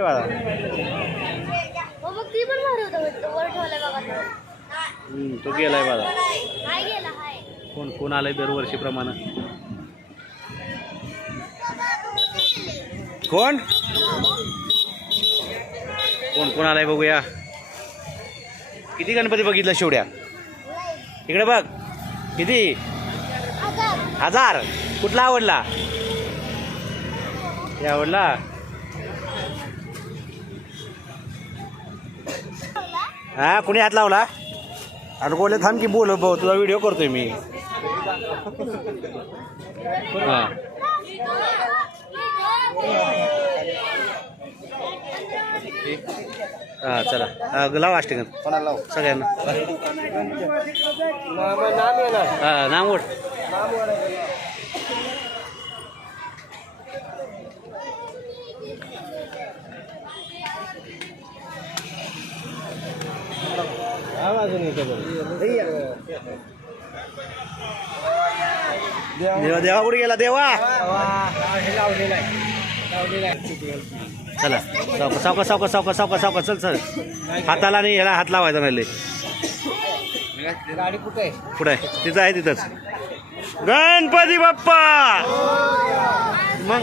रे बाळा. ती गेलाय बाळा. कोण कोण आलंय दरवर्षीप्रमाणे? कोण? कोण कोण आलाय बघूया. किती गणपती बघितलं शेवड्या? इकडे बघ. किती? हजार. कुठला आवडला? आवडला? हा कुणी हात लावला? अरे बोले थांब की बोल भाऊ तुझा व्हिडिओ करतोय मी. हा. हा चला. हा, लावा अष्टगंध सगळ्यांना. हा नाम ओढ. देवा. देवा कुठे गेला? देवा. चला सावका सावका सावका सावका सावका सावका चल चल. हाताला नाही ह्याला हात लावायचा नाही आहे? तिथं आहे तिथंच. गणपती बाप्पा! मग?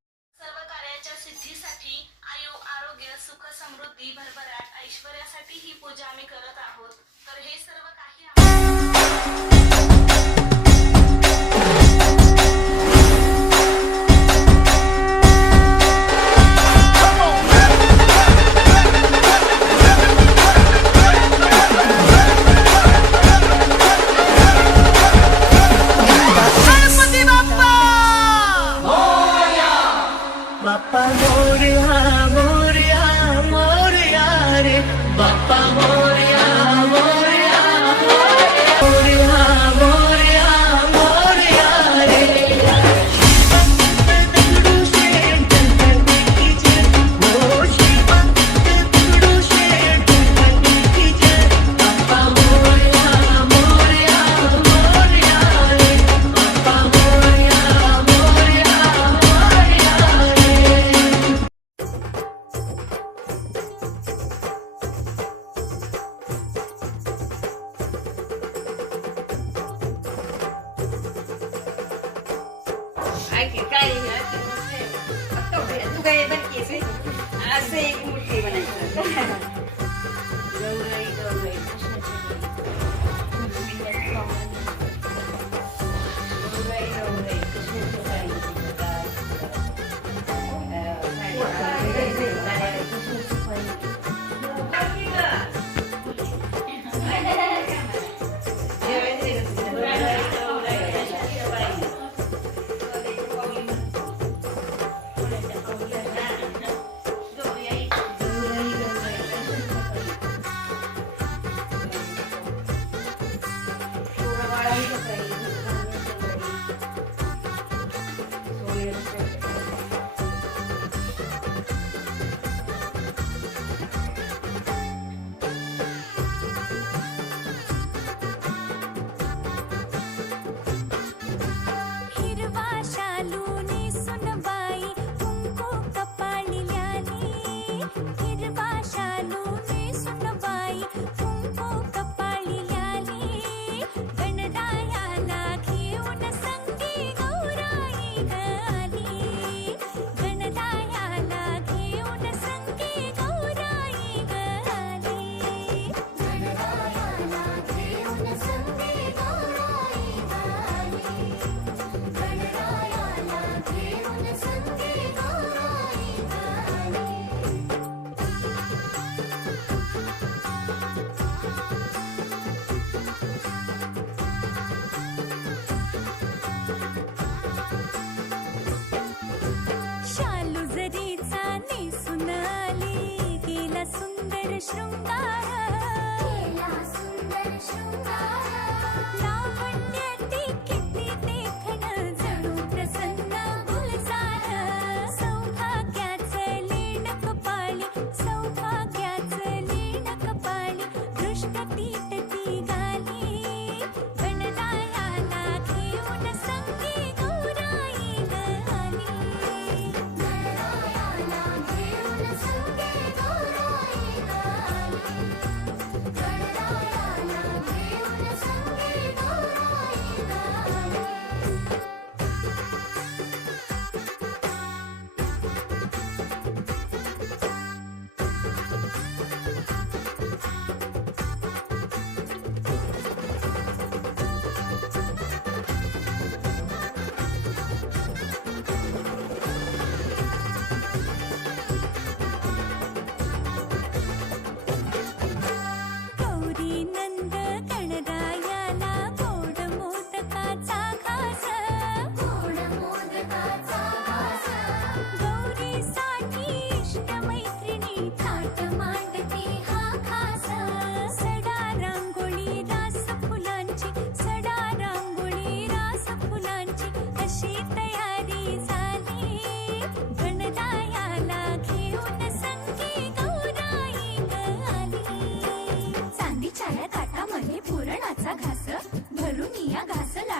生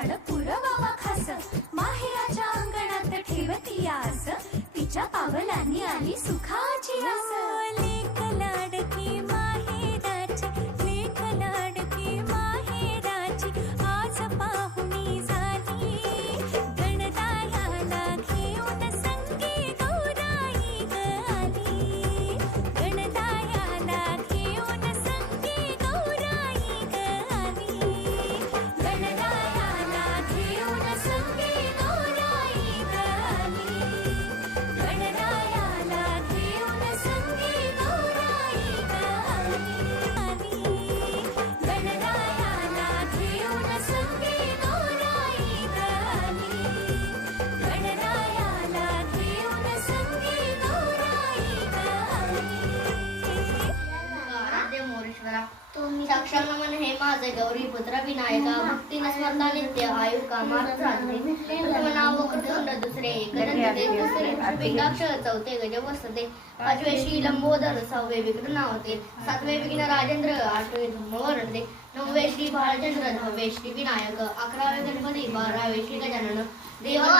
ఆడపుర माझे गौरी पुत्र विनायका भक्ती स्मरता नित्य आयु कामात नाव कृष्ण दुसरे दुसरे चौथे पाचवे श्री लंबोदर सहावे विघ्न नावते सातवे विघ्न राजेंद्र आठवे धम्मवरते नववे श्री बाळचंद्र दहावे श्री विनायक अकरावे गणपती बारावे श्री गजानन देवा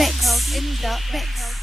mix. In the mix.